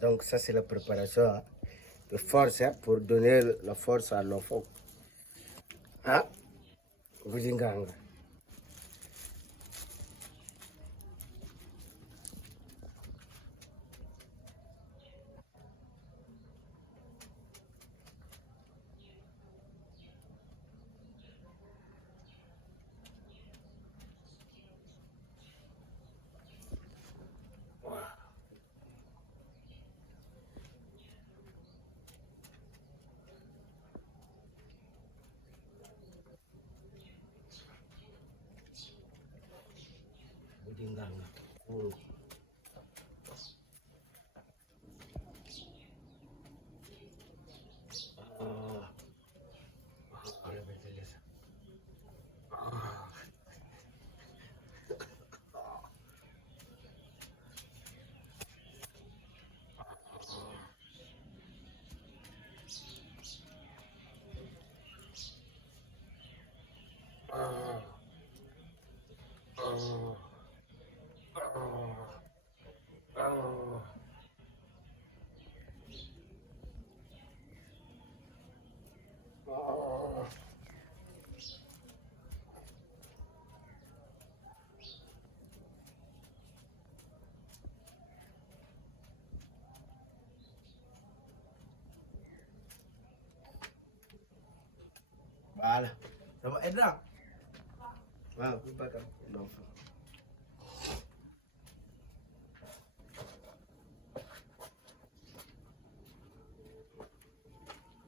Donc ça c'est la préparation de force pour donner la force à l'enfant. Hein? Vujinganga. Vujinganga. Voilà. Ça va être là. Wow, pas comme l'enfant.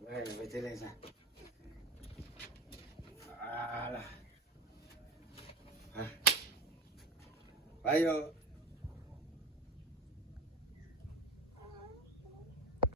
Ouais, mettez-les ça. Voilà. Ayo.